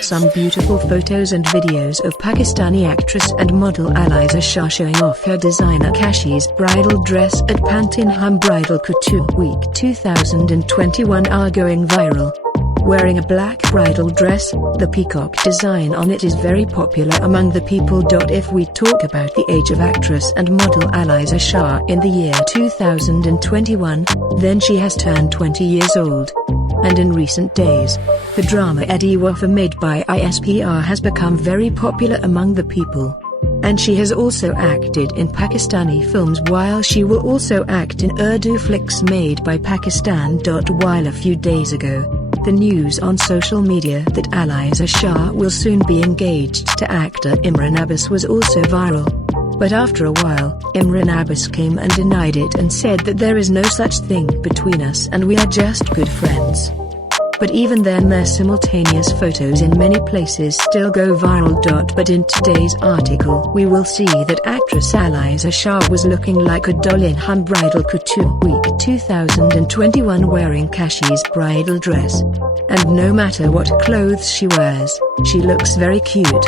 Some beautiful photos and videos of Pakistani actress and model Alizeh Shah showing off her designer Kashi's bridal dress at Pantene Bridal Couture Week 2021 are going viral. Wearing a black bridal dress, the peacock design on it is very popular among the people. If we talk about the age of actress and model Alizeh Shah in the year 2021, then she has turned 20 years old. And in recent days, the drama Eddie Wafa made by ISPR has become very popular among the people. And she has also acted in Pakistani films, while she will also act in Urdu flicks made by Pakistan. While a few days ago, the news on social media that Alizeh Shah will soon be engaged to actor Imran Abbas was also viral. But after a while, Imran Abbas came and denied it and said that there is no such thing between us and we are just good friends. But even then, their simultaneous photos in many places still go viral. But in today's article, we will see that actress Alizeh Shah was looking like a doll in Bridal Couture Week 2021 wearing Kashi's bridal dress. And no matter what clothes she wears, she looks very cute.